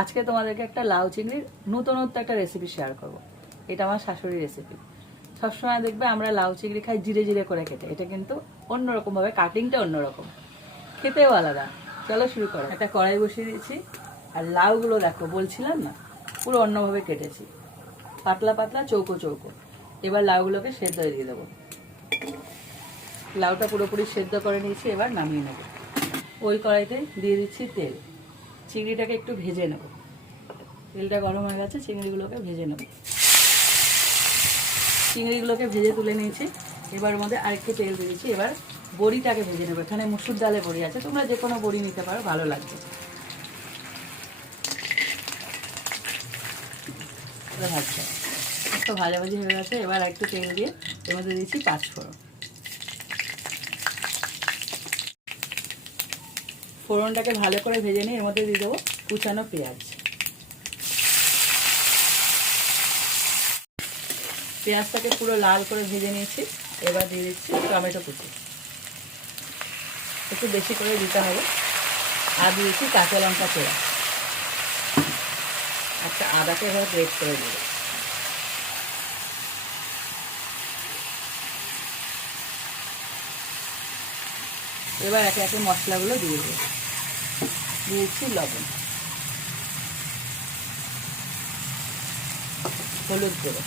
আজকে তোমাদেরকে একটা লাউ চিংড়ির নতুনত্ব একটা রেসিপি শেয়ার করব। এটা আমার শাশুড়ির রেসিপি। সবসময় দেখবে আমরা লাউ চিংড়ি খাই জিরে জিরে করে খেতে, এটা কিন্তু অন্যরকম ভাবে, কাটিংটা অন্যরকম, খেতেও আলাদা। চলো শুরু করো। একটা কড়াই বসিয়ে দিয়েছি, আর লাউগুলো দেখো বলছিলাম না, পুরো অন্যভাবে কেটেছি, পাতলা পাতলা চৌকো চৌকো। এবার লাউগুলোকে সেদ্ধ দিয়ে দেবো। লাউটা পুরোপুরি সেদ্ধ করে নিয়েছি, এবার নামিয়ে নেব। ওই কড়াইতে দিয়ে দিচ্ছি তেল। চিংড়িটাকে একটু ভেজে নেব। তেলটা গরম হয়ে গেছে, চিংড়িগুলোকে ভেজে নেব। চিংড়িগুলোকে ভেজে তুলে নিয়েছি। এবার ওর মধ্যে আরেকটু তেল দিয়ে দিচ্ছি। এবার বড়িটাকে ভেজে নেবো। এখানে মুসুর ডালে বড়ি আছে, তোমরা যে কোনো বড়ি নিতে পারো, ভালো লাগবে। এবার ভাজতে একটু ভাজাভাজি হয়ে গেছে। এবার একটু তেল দিয়ে এর মধ্যে দিচ্ছি পাঁচফোড়ন। ফোড়নটাকে ভালো করে ভেজে নিয়ে এর মধ্যে দিয়ে দেবো কুচানো পেঁয়াজ। পেঁয়াজটাকে পুরো লাল করে ভেজে নিয়েছি। এবার দিয়ে দিচ্ছি টমেটো কুচি, একটু বেশি করে দিতে হবে। আর দিয়েছি কাঁচা লঙ্কা চেরা। একটা আদাকে এবার গ্রেট করে দেবো। এবার একে একে মশলাগুলো দিয়ে দেবো। দিয়েছি লবণ, হলুদ গুঁড়ো,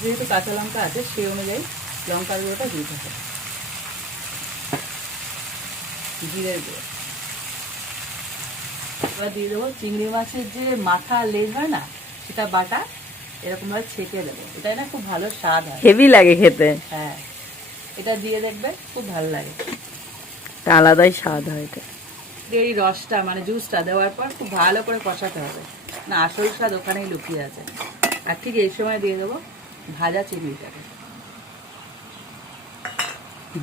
যেহেতু কাঁচা লঙ্কা আছে সেই অনুযায়ী লঙ্কার গুঁড়োটা দিতে হবে। জিরের গুঁড়ো। এবার দিয়ে দেবো চিংড়ি মাছের যে মাথা লেজ হয় না, সেটা বাটা এরকমভাবে ছেঁকে দেবো। এটা না খুব ভালো স্বাদ হয়, হেভি লাগে খেতে। হ্যাঁ, এটা দিয়ে দেখবে খুব ভালো লাগে, আলাদাই স্বাদ হয় এটা। এই রসটা মানে জুসটা দেওয়ার পর খুব ভালো করে কষাতে হবে, না আসল স্বাদ ওখানেই লুকিয়ে আছে। আর ঠিক এই সময় দিয়ে দেবো ভাজা চিংড়িটাকে।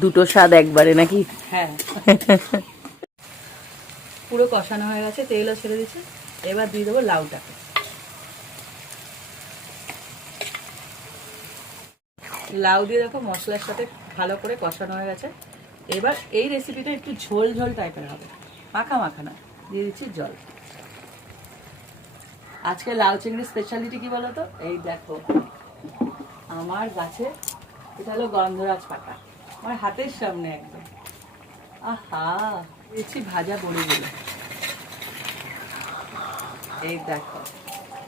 দুটো স্বাদ একবারে নাকি? হ্যাঁ, পুরো কষানো হয়ে গেছে, তেলও ছেড়ে দিচ্ছে। এবার দিয়ে দেবো লাউটাকে। লাউ দিয়ে দেখো মশলার সাথে ভালো করে কষানো হয়ে গেছে। এবার এই রেসিপিটা একটু ঝোল ঝোল টাইপের হবে, মাখা মাখা না। দিয়ে দিচ্ছি জল। আজকে লাউ চিংড়ির স্পেশালিটি কি বলো তো? এই দেখো আমার গাছে, এটা হলো গন্ধরাজ পাতা, আমার হাতের সামনে একদম। আহা, দিচ্ছি ভাজা বড়িগুলো। এই দেখো,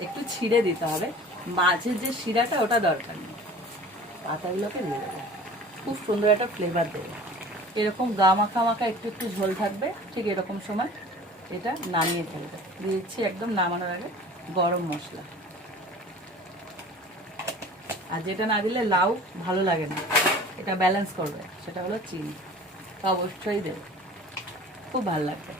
একটু ছিঁড়ে দিতে হবে, মাঝের যে শিরাটা ওটা দরকার নেই। পাতাগুলোকে দিয়ে দেবো, খুব সুন্দর একটা ফ্লেভার দেবে। এরকম গা মাখা মাখা একটু একটু ঝোল থাকবে, ঠিক এরকম সময় এটা নামিয়ে ফেলবে। দিয়ে দিচ্ছি একদম নামানোর আগে গরম মশলা। আর যেটা না দিলে লাউ ভালো লাগে না, এটা ব্যালেন্স করবে, সেটা হলো চিনি। অবশ্যই দেবে, খুব ভালো লাগবে।